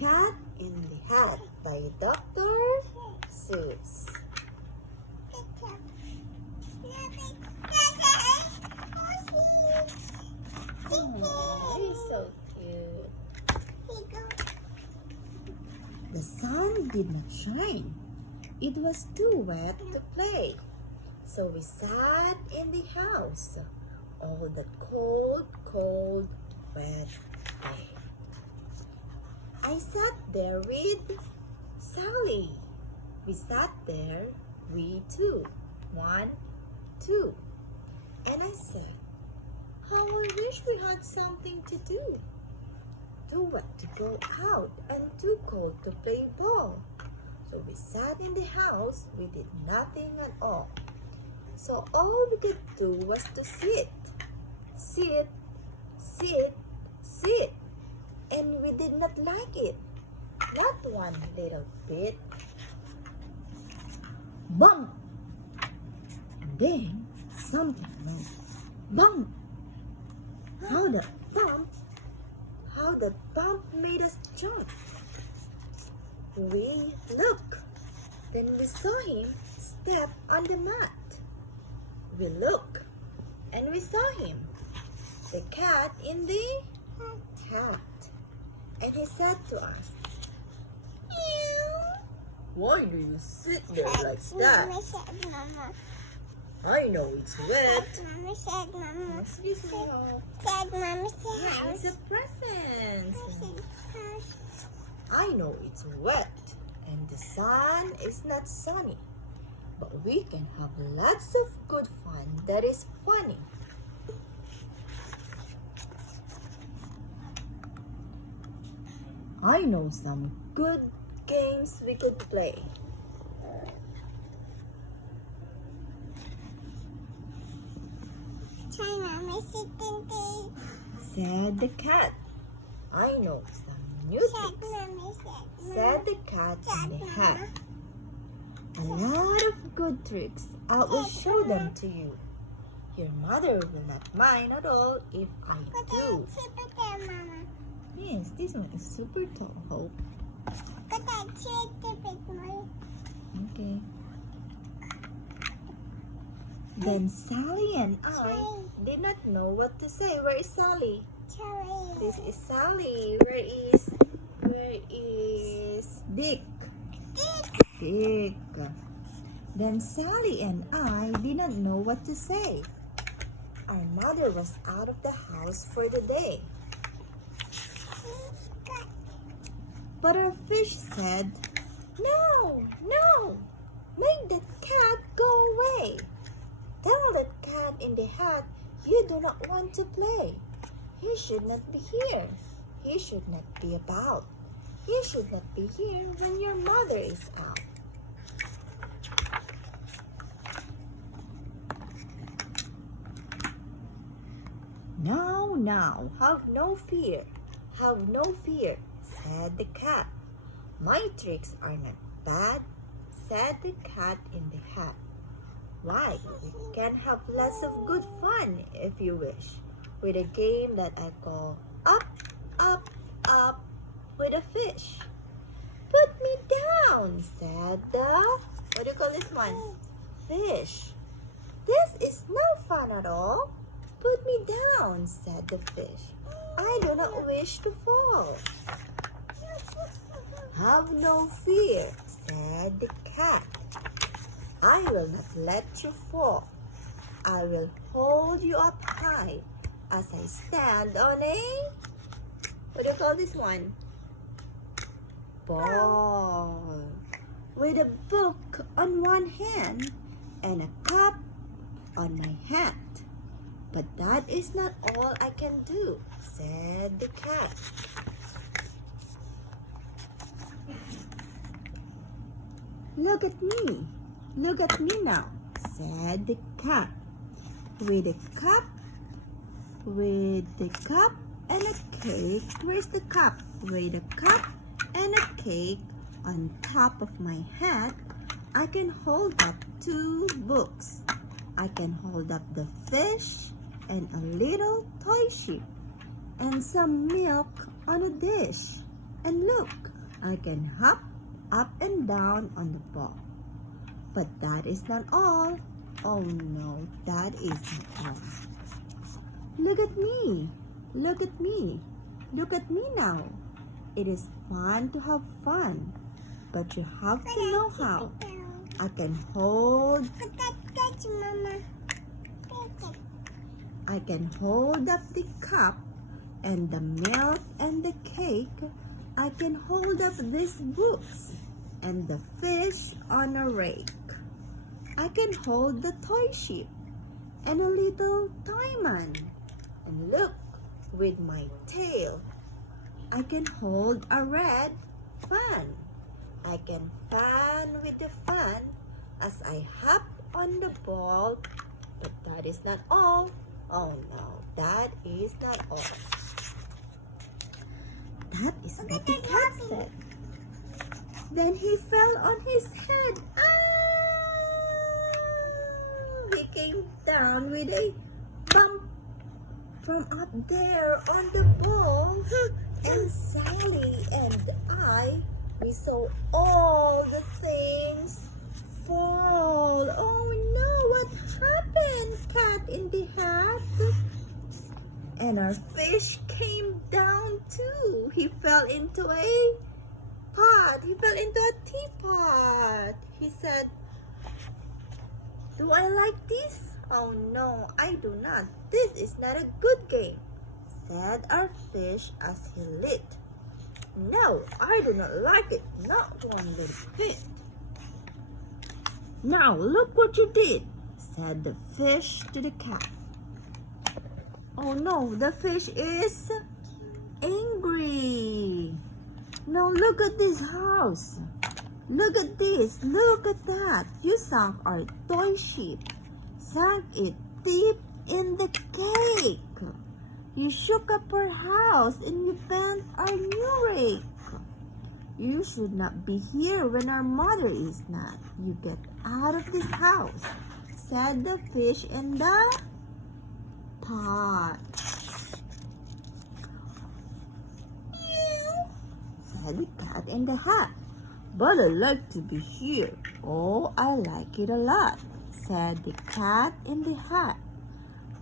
Cat in the Hat by Dr. Seuss. Oh, he's so cute. The sun did not shine. It was too wet to play. So we sat in the house all that cold, cold, wet day. I sat there with Sally. We sat there, we two. 1, 2. And I said, how I wish we had something to do. Too wet to go out and too cold to play ball. So we sat in the house, we did nothing at all. So all we could do was to sit, sit, sit, sit. And we did not like it. Not one little bit. Bump! And then something went bump. How the bump made us jump. We looked. Then we saw him step on the mat. We looked and we saw him, the cat in the hat. And he said to us, "Meow. Why do you sit there like that? Mama. I know it's wet." Mama said, Mama. Excuse me. Said, Mama said, Yeah, house. it's a present. House. I know it's wet and the sun is not sunny, but we can have lots of good fun that is funny. I know some good games we could play. Try Mama sitting there. Said the cat. I know some new Said tricks. Mama said. Said the cat in the hat. A lot of good tricks. I will show them to you. Your mother will not mind at all if I do. Sit there, Mama. Yes, this one is super tall, Hope. Could I sit the big one? Okay. Then Sally and I did not know what to say. Where is Sally? Sorry. This is Sally. Where is Dick? Dick. Then Sally and I did not know what to say. Our mother was out of the house for the day. But our fish said, "No, no, make that cat go away. Tell that cat in the hat you do not want to play. He should not be here. He should not be about. He should not be here when your mother is out." Now, have no fear. Have no fear, said the cat. My tricks are not bad, said the cat in the hat. Why, we can have lots of good fun if you wish, with a game that I call Up, Up, Up with a Fish. Put me down, said the, what do you call this one? Fish. This is no fun at all. Put me down, said the fish. I do not wish to fall. Have no fear, said the cat. I will not let you fall. I will hold you up high as I stand on a, what do you call this one? Ball. With a book on one hand and a cup on my hat. But that is not all I can do, said the cat. Look at me now, said the cat. With a cup and a cake. Where's the cup? With a cup and a cake on top of my head, I can hold up 2 books. I can hold up the fish and a little toy ship and some milk on a dish. And look, I can hop up and down on the ball. But that is not all. Oh no, that isn't all. Look at me. Look at me. Look at me now. It is fun to have fun, but you have to know how. I can hold. Catch, Mama. Catch it. I can hold up the cup and the milk and the cake. I can hold up these books and the fish on a rake. I can hold the toy ship and a little toy man. And look, with my tail, I can hold a red fan. I can fan with the fan as I hop on the ball. But that is not all. Oh no, that is not all. That is what the cat said. Then he fell on his head. He came down with a bump from up there on the ball. And Sally and I, we saw all the things fall. Oh no, what happened, Cat in the Hat? And our fish came down too. He fell into a pot. He fell into a teapot. He said, "Do I like this? Oh no, I do not. This is not a good game," said our fish as he lit. "No, I do not like it, not one little bit." "Now look what you did," said the fish to the cat. Oh no, the fish is angry. "Now look at this house. Look at this, look at that. You sunk our toy ship, sank it deep in the cake. You shook up our house and you bent our new rake. You should not be here when our mother is not. You get out of this house," said the fish in the pot. Said the cat in the hat. "But I like to be here. Oh, I like it a lot," said the cat in the hat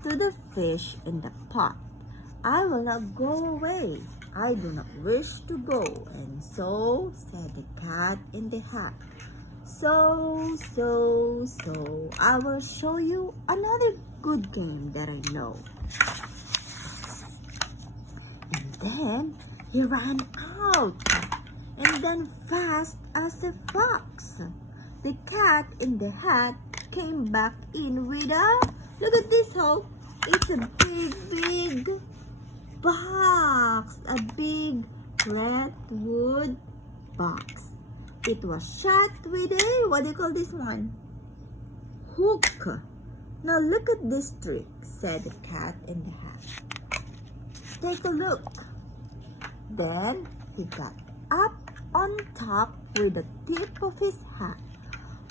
to the fish in the pot. "I will not go away. I do not wish to go." And so, said the cat in the hat, So, I will show you another good game that I know." And then he ran out, and then fast as a fox. The cat in the hat came back in with a, look at this, Hope. It's a big box, a big red wood box. It was shut with a, what do you call this one? Hook. "Now look at this trick," said the cat in the hat. "Take a look." Then he got up on top with the tip of his hat.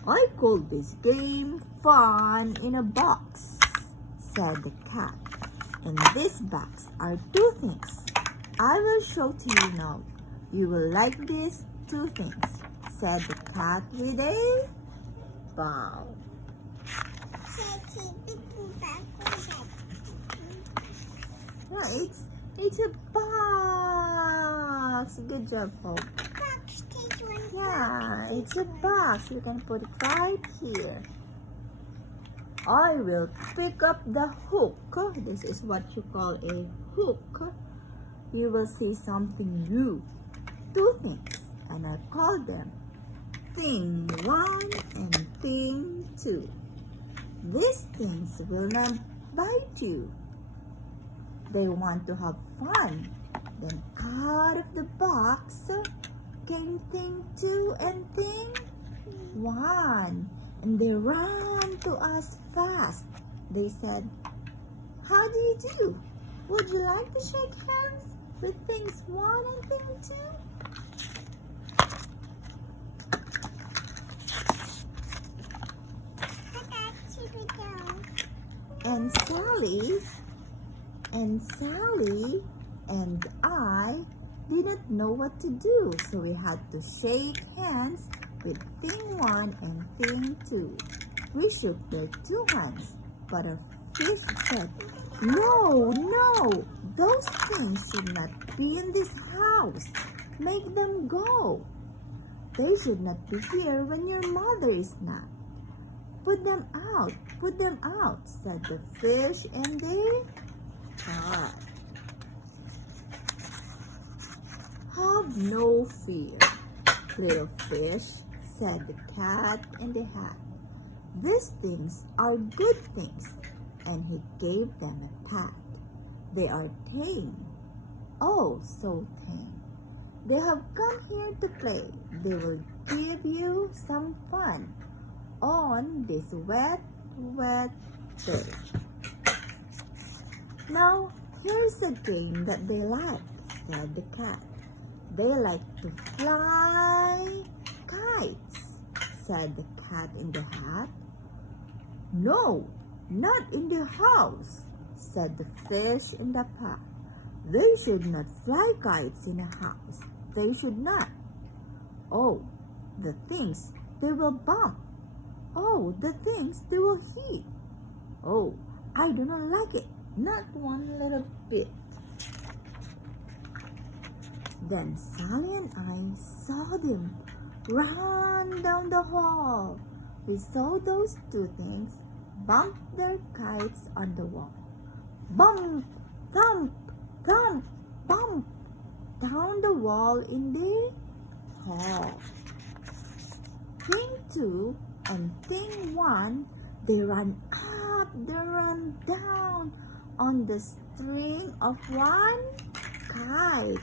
"I call this game Fun in a Box," said the cat. "In this box are two things. I will show to you now. You will like these two things," said the cat with a bow. Yeah, it's a box. Good job, Hope. Yeah, it's a box. You can put it right here. I will pick up the hook. This is what you call a hook. You will see something new. Two things, and I call them Thing 1 and Thing 2. These things will not bite you. They want to have fun. Then out of the box came Thing 2 and Thing 1. And they ran to us fast. They said, "How do you do? Would you like to shake hands with Things 1 and Thing 2? And Sally and I didn't know what to do, so we had to shake hands with thing 1 and thing 2. We shook their 2 hands, but a fish said, "No, no, those things should not be in this house. Make them go. They should not be here when your mother is not. Put them out," said the fish and the cat. "Have no fear, little fish," said the cat and the hat. "These things are good things," and he gave them a pat. "They are tame, oh so tame. They have come here to play. They will give you some fun on this wet, wet day. Now, here's a game that they like," said the cat. "They like to fly kites," said the cat in the hat. "No, not in the house," said the fish in the pot. "They should not fly kites in a house. They should not. Oh, the things they will bump. Oh, the things they will hit. Oh, I do not like it, not one little bit." Then Sally and I saw them run down the hall. We saw those 2 things bump their kites on the wall. Bump, thump, thump, bump, down the wall in the hall. Thing 2 and thing 1, they run up, they run down on the string of one kite.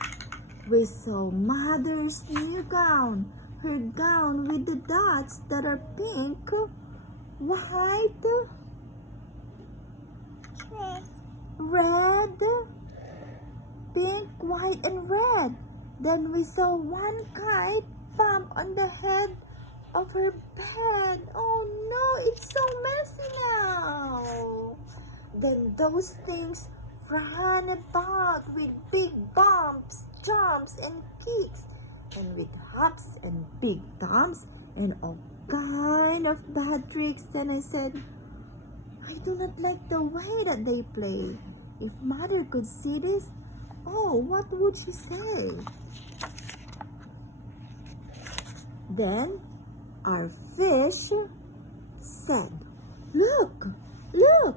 We saw Mother's new gown, her gown with the dots that are pink, white, red, pink, white, and red. Then we saw one kite bump on the head of her bed. Oh no, it's so messy now. Then those things ran about with big bumps, jumps, and kicks, and with hops and big thumps and all kind of bad tricks. And I said, "I do not like the way that they play. If Mother could see this, oh, what would she say?" Then our fish said, "Look, look!"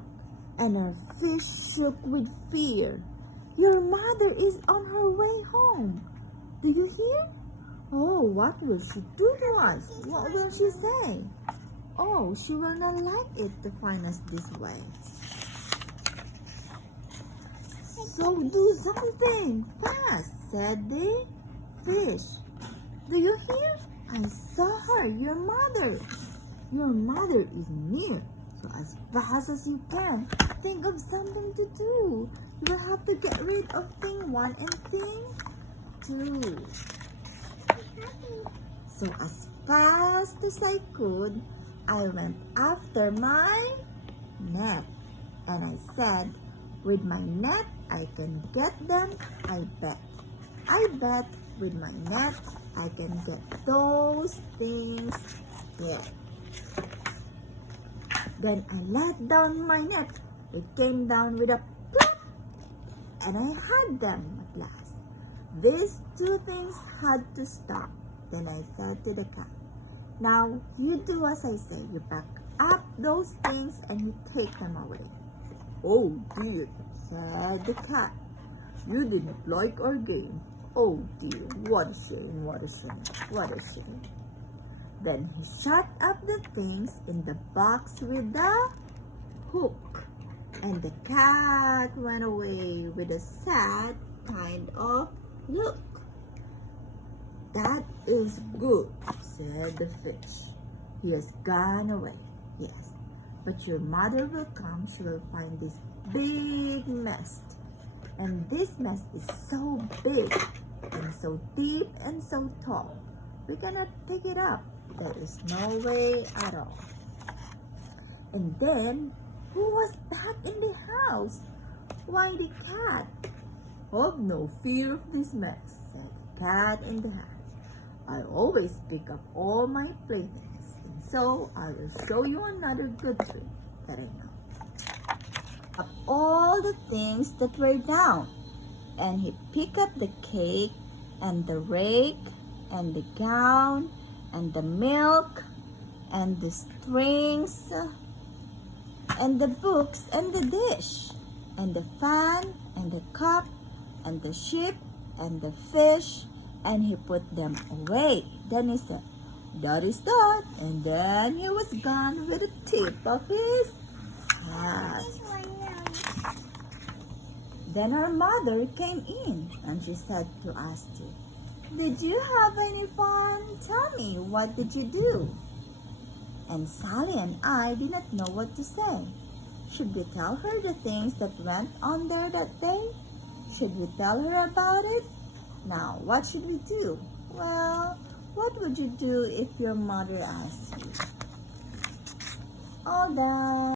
And our fish shook with fear. "Your mother is on her way home. Do you hear? Oh, what will she do to us? What will she say? Oh, she will not like it to find us this way. So do something fast," said the fish. "Do you hear? I saw her, your mother. Your mother is near. So as fast as you can, think of something to do. You will have to get rid of thing 1 and thing 2. So as fast as I could, I went after my net. And I said, "With my net, I can get them, I bet. I bet with my net, I can get those things here." Then I let down my net. It came down with a plop, and I had them at last. These 2 things had to stop. Then I said to the cat, "Now you do as I say. You pack up those things and you take them away." "Oh dear," said the cat. "You didn't like our game. Oh dear, what a shame, what a shame, what a shame." Then he shut up the things in the box with the hook, and the cat went away with a sad kind of look. "That is good," said the fish. "He has gone away, yes. But your mother will come. She will find this big mess. And this mess is so big and so deep and so tall. We cannot pick it up. There is no way at all." And then, who was back in the house? Why, the cat. "Have no fear of this mess," cat in the hat. I always pick up all my playthings, and so I will show you another good trick that I know. Up all the things that were down, and he picked up the cake and the rake and the gown and the milk and the strings and the books and the dish and the fan and the cup and the ship and the fish, and he put them away. Then he said, "That is that," and then he was gone with the tip of his hat. This one now. Then her mother came in and she said to Asti, "Did you have any fun? Tell me, what did you do?" And Sally and I did not know what to say. Should we tell her the things that went on there that day? Should we tell her about it? Now, what should we do? Well, what would you do if your mother asked you? All done.